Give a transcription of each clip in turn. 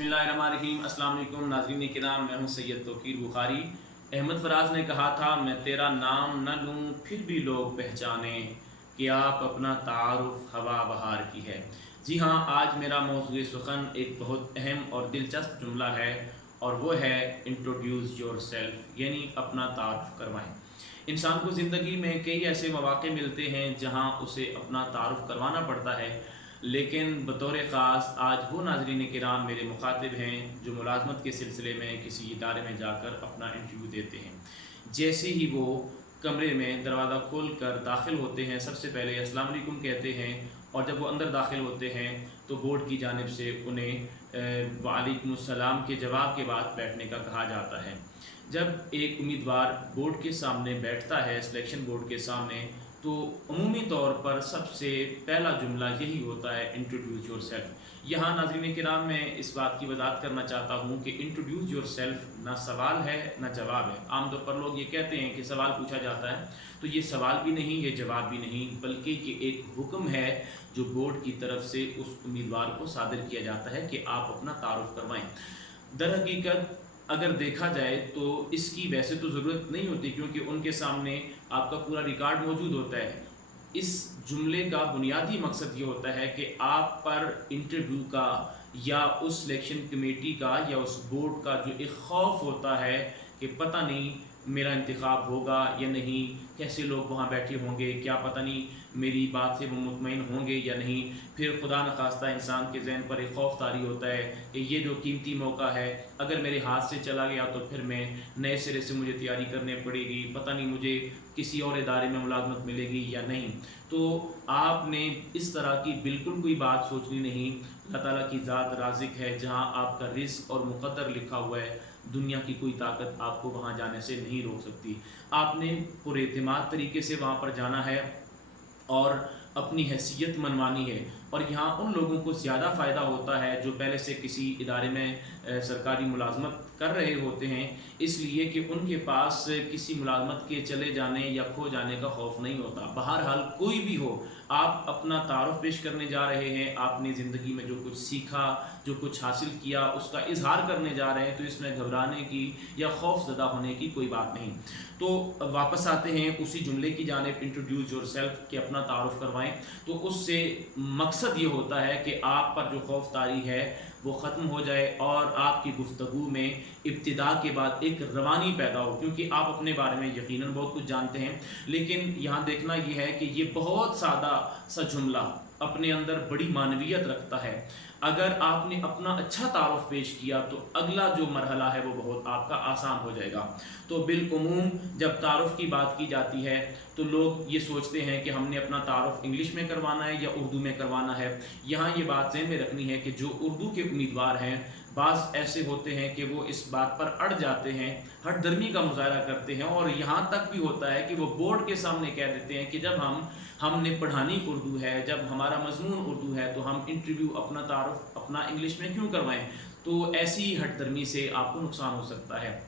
بسم اللہ الرحمن الرحیم۔ السلام علیکم ناظرین کرام، میں ہوں سید توقیر بخاری۔ احمد فراز نے کہا تھا میں تیرا نام نہ لوں پھر بھی لوگ پہچانیں کہ آپ اپنا تعارف ہوا بہار کی ہے۔ جی ہاں، آج میرا موضوع سخن ایک بہت اہم اور دلچسپ جملہ ہے اور وہ ہے انٹروڈیوس یور سیلف، یعنی اپنا تعارف کروائیں۔ انسان کو زندگی میں کئی ایسے مواقع ملتے ہیں جہاں اسے اپنا تعارف کروانا پڑتا ہے، لیکن بطور خاص آج وہ ناظرین کرام میرے مخاطب ہیں جو ملازمت کے سلسلے میں کسی ادارے میں جا کر اپنا انٹرویو دیتے ہیں۔ جیسے ہی وہ کمرے میں دروازہ کھول کر داخل ہوتے ہیں، سب سے پہلے السلام علیکم کہتے ہیں، اور جب وہ اندر داخل ہوتے ہیں تو بورڈ کی جانب سے انہیں وعلیکم السلام کے جواب کے بعد بیٹھنے کا کہا جاتا ہے۔ جب ایک امیدوار بورڈ کے سامنے بیٹھتا ہے، سلیکشن بورڈ کے سامنے، تو عمومی طور پر سب سے پہلا جملہ یہی ہوتا ہے انٹروڈیوس یور سیلف۔ یہاں ناظرین کرام میں اس بات کی وضاحت کرنا چاہتا ہوں کہ انٹروڈیوس یور سیلف نہ سوال ہے نہ جواب ہے۔ عام طور پر لوگ یہ کہتے ہیں کہ سوال پوچھا جاتا ہے، تو یہ سوال بھی نہیں، یہ جواب بھی نہیں، بلکہ یہ ایک حکم ہے جو بورڈ کی طرف سے اس امیدوار کو صادر کیا جاتا ہے کہ آپ اپنا تعارف کروائیں۔ در حقیقت اگر دیکھا جائے تو اس کی ویسے تو ضرورت نہیں ہوتی، کیونکہ ان کے سامنے آپ کا پورا ریکارڈ موجود ہوتا ہے۔ اس جملے کا بنیادی مقصد یہ ہوتا ہے کہ آپ پر انٹرویو کا یا اس سلیکشن کمیٹی کا یا اس بورڈ کا جو ایک خوف ہوتا ہے کہ پتہ نہیں میرا انتخاب ہوگا یا نہیں، کیسے لوگ وہاں بیٹھے ہوں گے، کیا پتہ نہیں میری بات سے وہ مطمئن ہوں گے یا نہیں۔ پھر خدا نخواستہ انسان کے ذہن پر ایک خوف طاری ہوتا ہے کہ یہ جو قیمتی موقع ہے اگر میرے ہاتھ سے چلا گیا تو پھر میں نئے سرے سے مجھے تیاری کرنے پڑے گی، پتہ نہیں مجھے کسی اور ادارے میں ملازمت ملے گی یا نہیں۔ تو آپ نے اس طرح کی بالکل کوئی بات سوچنی نہیں۔ اللہ تعالیٰ کی ذات رازق ہے، جہاں آپ کا رزق اور مقدر لکھا ہوا ہے، دنیا کی کوئی طاقت آپ کو وہاں جانے سے نہیں روک سکتی۔ آپ نے پر اعتماد طریقے سے وہاں پر جانا ہے اور اپنی حیثیت منوانی ہے، اور یہاں ان لوگوں کو زیادہ فائدہ ہوتا ہے جو پہلے سے کسی ادارے میں سرکاری ملازمت کر رہے ہوتے ہیں، اس لیے کہ ان کے پاس کسی ملازمت کے چلے جانے یا کھو جانے کا خوف نہیں ہوتا۔ بہرحال کوئی بھی ہو، آپ اپنا تعارف پیش کرنے جا رہے ہیں، آپ نے زندگی میں جو کچھ سیکھا، جو کچھ حاصل کیا، اس کا اظہار کرنے جا رہے ہیں، تو اس میں گھبرانے کی یا خوف زدہ ہونے کی کوئی بات نہیں۔ تو واپس آتے ہیں اسی جملے کی جانب، انٹروڈیوس یور سیلف، کہ اپنا تعارف کروائیں۔ تو اس سے مقصد یہ ہوتا ہے کہ آپ پر جو خوف طاری ہے وہ ختم ہو جائے اور آپ کی گفتگو میں ابتدا کے بعد ایک روانی پیدا ہو، کیونکہ آپ اپنے بارے میں یقیناً بہت کچھ جانتے ہیں، لیکن یہاں دیکھنا یہ ہے کہ یہ بہت سادہ سا جملہ اپنے اندر بڑی معنویت رکھتا ہے۔ اگر آپ نے اپنا اچھا تعارف پیش کیا تو اگلا جو مرحلہ ہے وہ بہت آپ کا آسان ہو جائے گا۔ تو بالعموم جب تعارف کی بات کی جاتی ہے تو لوگ یہ سوچتے ہیں کہ ہم نے اپنا تعارف انگلش میں کروانا ہے یا اردو میں کروانا ہے۔ یہاں یہ بات ذہن میں رکھنی ہے کہ جو اردو کے امیدوار ہیں، بعض ایسے ہوتے ہیں کہ وہ اس بات پر اڑ جاتے ہیں، ہٹ درمی کا مظاہرہ کرتے ہیں، اور یہاں تک بھی ہوتا ہے کہ وہ بورڈ کے سامنے کہہ دیتے ہیں کہ جب ہم نے پڑھانی اردو ہے، جب ہمارا مضمون اردو ہے، تو ہم انٹرویو اپنا تعارف اپنا انگلش میں کیوں کروائیں۔ تو ایسی ہٹ درمی سے آپ کو نقصان ہو سکتا ہے۔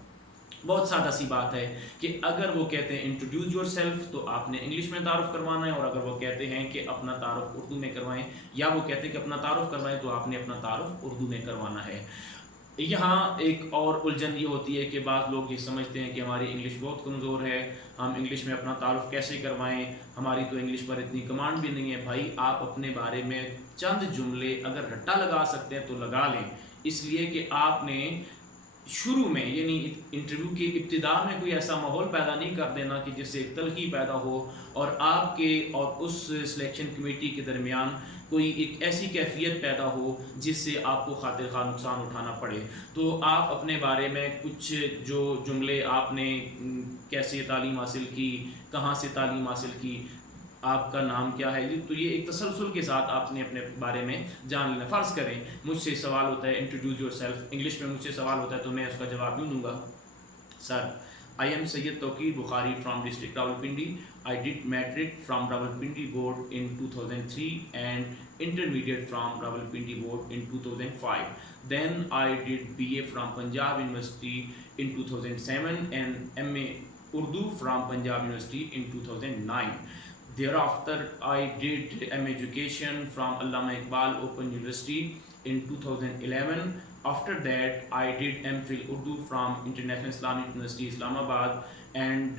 بہت سادہ سی بات ہے کہ اگر وہ کہتے ہیں انٹروڈیوس یور سیلف تو آپ نے انگلش میں تعارف کروانا ہے، اور اگر وہ کہتے ہیں کہ اپنا تعارف اردو میں کروائیں، یا وہ کہتے ہیں کہ اپنا تعارف کروائیں، تو آپ نے اپنا تعارف اردو میں کروانا ہے۔ یہاں ایک اور الجھن یہ ہوتی ہے کہ بعض لوگ یہ سمجھتے ہیں کہ ہماری انگلش بہت کمزور ہے، ہم انگلش میں اپنا تعارف کیسے کروائیں، ہماری تو انگلش پر اتنی کمانڈ بھی نہیں ہے۔ بھائی، آپ اپنے بارے میں چند جملے اگر رٹا لگا سکتے ہیں تو لگا لیں، اس لیے کہ آپ نے شروع میں یعنی انٹرویو کی ابتدا میں کوئی ایسا ماحول پیدا نہیں کر دینا کہ جس سے ایک تلخی پیدا ہو اور آپ کے اور اس سلیکشن کمیٹی کے درمیان کوئی ایک ایسی کیفیت پیدا ہو جس سے آپ کو خاطر خواہ نقصان اٹھانا پڑے۔ تو آپ اپنے بارے میں کچھ جو جملے آپ نے کیسے تعلیم حاصل کی، کہاں سے تعلیم حاصل کی، آپ کا نام کیا ہے، تو یہ ایک تسلسل کے ساتھ آپ نے اپنے بارے میں جان لینا۔ فرض کریں مجھ سے سوال ہوتا ہے انٹروڈیوس یور سیلف، انگلش میں مجھ سے سوال ہوتا ہے تو میں اس کا جواب یوں دوں گا، سر I am Sayyid Tawqir Bukhari from district Rawalpindi. I did metric from Rawalpindi board in 2003 and intermediate from Rawalpindi board in 2005. Then I did BA from Punjab University in 2007 and MA Urdu from Punjab University in 2009. Thereafter, I did MA Education from Allama Iqbal Open University in 2011. After that, I did MPhil Urdu from International Islamic University, Islamabad, and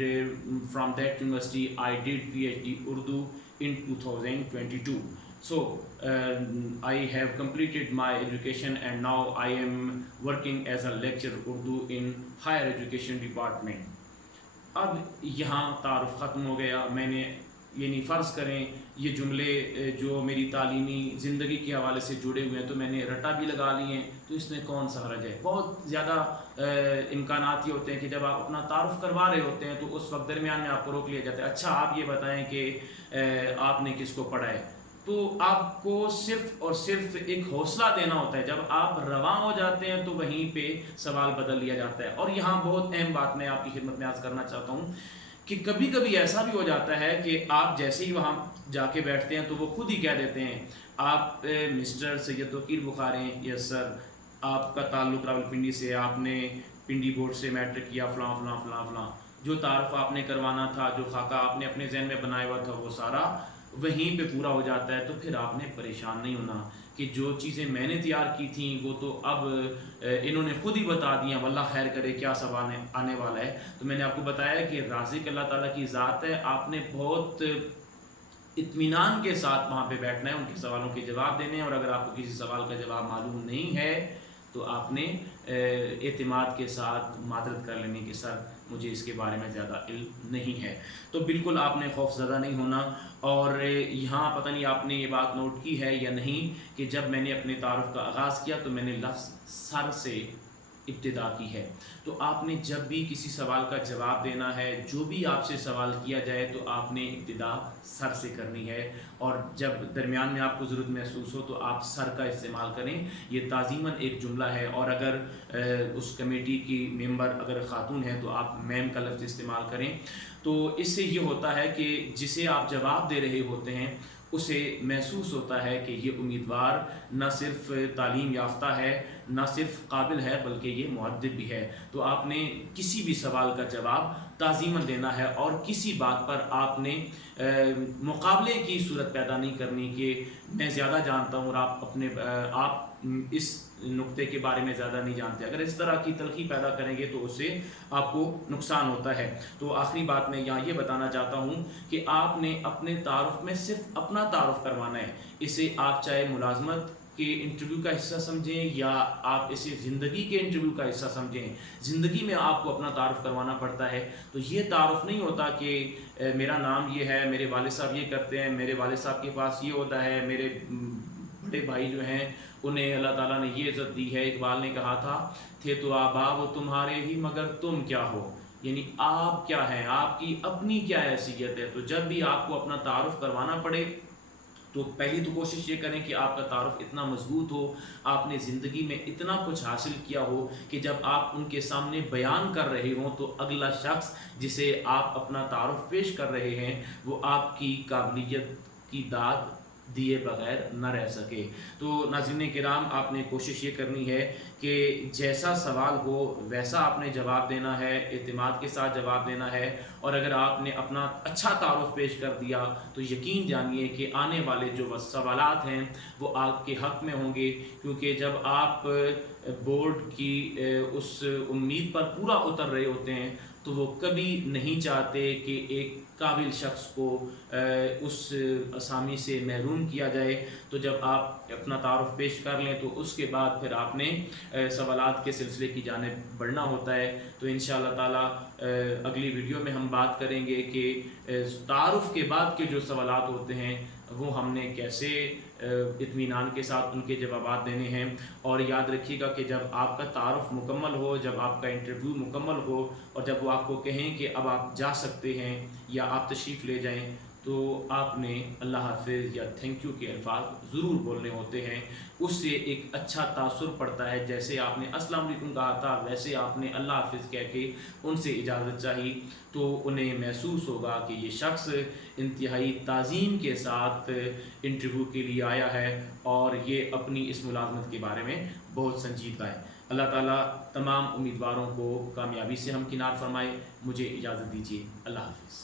from that university, I did PhD Urdu in 2022. So I have completed my education, and now I am working as a lecturer Urdu in higher education department. اب یہاں تعارف ختم ہو گیا. میں نے یعنی فرض کریں یہ جملے جو میری تعلیمی زندگی کے حوالے سے جڑے ہوئے ہیں تو میں نے رٹا بھی لگا لیے ہیں, تو اس میں کون سا حرج ہے. بہت زیادہ امکانات یہ ہوتے ہیں کہ جب آپ اپنا تعارف کروا رہے ہوتے ہیں تو اس وقت درمیان میں آپ کو روک لیا جاتا ہے. اچھا آپ یہ بتائیں کہ آپ نے کس کو پڑھا ہے. تو آپ کو صرف اور صرف ایک حوصلہ دینا ہوتا ہے. جب آپ رواں ہو جاتے ہیں تو وہیں پہ سوال بدل لیا جاتا ہے. اور یہاں بہت اہم بات میں آپ کی خدمت میں عرض کرنا چاہتا ہوں کہ کبھی کبھی ایسا بھی ہو جاتا ہے کہ آپ جیسے ہی وہاں جا کے بیٹھتے ہیں تو وہ خود ہی کہہ دیتے ہیں آپ مسٹر سید توقیر بخاری ہیں. یس سر, آپ کا تعلق راولپنڈی سے, آپ نے پنڈی بورڈ سے میٹرک کیا, فلاں فلاں فلاں فلاں. جو تعارف آپ نے کروانا تھا, جو خاکہ آپ نے اپنے ذہن میں بنایا ہوا تھا, وہ سارا وہیں پہ پورا ہو جاتا ہے. تو پھر آپ نے پریشان نہیں ہونا کہ جو چیزیں میں نے تیار کی تھیں وہ تو اب انہوں نے خود ہی بتا دیا, واللہ خیر کرے کیا سوال آنے والا ہے. تو میں نے آپ کو بتایا کہ رازق اللہ تعالیٰ کی ذات ہے. آپ نے بہت اطمینان کے ساتھ وہاں پہ بیٹھنا ہے, ان کے سوالوں کے جواب دینے ہیں. اور اگر آپ کو کسی سوال کا جواب معلوم نہیں ہے تو آپ نے اعتماد کے ساتھ معذرت کر لینی کہ سر مجھے اس کے بارے میں زیادہ علم نہیں ہے. تو بالکل آپ نے خوف زدہ نہیں ہونا. اور یہاں پتہ نہیں آپ نے یہ بات نوٹ کی ہے یا نہیں کہ جب میں نے اپنے تعارف کا آغاز کیا تو میں نے لفظ سر سے ابتدا کی ہے. تو آپ نے جب بھی کسی سوال کا جواب دینا ہے, جو بھی آپ سے سوال کیا جائے تو آپ نے ابتدا سر سے کرنی ہے. اور جب درمیان میں آپ کو ضرورت محسوس ہو تو آپ سر کا استعمال کریں. یہ تعظیماً ایک جملہ ہے. اور اگر اس کمیٹی کی ممبر اگر خاتون ہے تو آپ میم کا لفظ استعمال کریں. تو اس سے یہ ہوتا ہے کہ جسے آپ جواب دے رہے ہوتے ہیں اسے محسوس ہوتا ہے کہ یہ امیدوار نہ صرف تعلیم یافتہ ہے, نہ صرف قابل ہے, بلکہ یہ مؤدب بھی ہے. تو آپ نے کسی بھی سوال کا جواب تعظیماً دینا ہے, اور کسی بات پر آپ نے مقابلے کی صورت پیدا نہیں کرنی کہ میں زیادہ جانتا ہوں اور آپ اس نقطے کے بارے میں زیادہ نہیں جانتے. اگر اس طرح کی تلخی پیدا کریں گے تو اس سے آپ کو نقصان ہوتا ہے. تو آخری بات میں یہاں یہ بتانا چاہتا ہوں کہ آپ نے اپنے تعارف میں صرف اپنا تعارف کروانا ہے. اسے آپ چاہے ملازمت کے انٹرویو کا حصہ سمجھیں یا آپ اسے زندگی کے انٹرویو کا حصہ سمجھیں. زندگی میں آپ کو اپنا تعارف کروانا پڑتا ہے. تو یہ تعارف نہیں ہوتا کہ میرا نام یہ ہے, میرے والد صاحب یہ کرتے ہیں, میرے والد صاحب کے پاس یہ ہوتا ہے, میرے بڑے بھائی جو ہیں انہیں اللہ تعالیٰ نے یہ عزت دی ہے. اقبال نے کہا تھا تھے تو آبا وہ تمہارے ہی مگر تم کیا ہو. یعنی آپ کیا ہیں, آپ کی اپنی کیا حیثیت ہے. تو جب بھی آپ کو اپنا تعارف کروانا پڑے تو پہلی تو کوشش یہ کریں کہ آپ کا تعارف اتنا مضبوط ہو, آپ نے زندگی میں اتنا کچھ حاصل کیا ہو کہ جب آپ ان کے سامنے بیان کر رہے ہوں تو اگلا شخص جسے آپ اپنا تعارف پیش کر رہے ہیں وہ آپ کی قابلیت کی داد دیے بغیر نہ رہ سکے. تو ناظرین کرام, آپ نے کوشش یہ کرنی ہے کہ جیسا سوال ہو ویسا آپ نے جواب دینا ہے, اعتماد کے ساتھ جواب دینا ہے. اور اگر آپ نے اپنا اچھا تعارف پیش کر دیا تو یقین جانیے کہ آنے والے جو سوالات ہیں وہ آپ کے حق میں ہوں گے, کیونکہ جب آپ بورڈ کی اس امید پر پورا اتر رہے ہوتے ہیں تو وہ کبھی نہیں چاہتے کہ ایک قابل شخص کو اس اسامی سے محروم کیا جائے. تو جب آپ اپنا تعارف پیش کر لیں تو اس کے بعد پھر آپ نے سوالات کے سلسلے کی جانب بڑھنا ہوتا ہے. تو انشاءاللہ تعالیٰ اگلی ویڈیو میں ہم بات کریں گے کہ تعارف کے بعد کے جو سوالات ہوتے ہیں وہ ہم نے کیسے اطمینان کے ساتھ ان کے جوابات دینے ہیں. اور یاد رکھیے گا کہ جب آپ کا تعارف مکمل ہو, جب آپ کا انٹرویو مکمل ہو اور جب وہ آپ کو کہیں کہ اب آپ جا سکتے ہیں یا آپ تشریف لے جائیں تو آپ نے اللہ حافظ یا تھینک یو کے الفاظ ضرور بولنے ہوتے ہیں. اس سے ایک اچھا تاثر پڑتا ہے. جیسے آپ نے السلام علیکم کہا تھا ویسے آپ نے اللہ حافظ کہہ کے ان سے اجازت چاہی تو انہیں محسوس ہوگا کہ یہ شخص انتہائی تعظیم کے ساتھ انٹرویو کے لیے آیا ہے اور یہ اپنی اس ملازمت کے بارے میں بہت سنجیدہ ہے. اللہ تعالیٰ تمام امیدواروں کو کامیابی سے ہمکنار فرمائے. مجھے اجازت دیجیے. اللہ حافظ.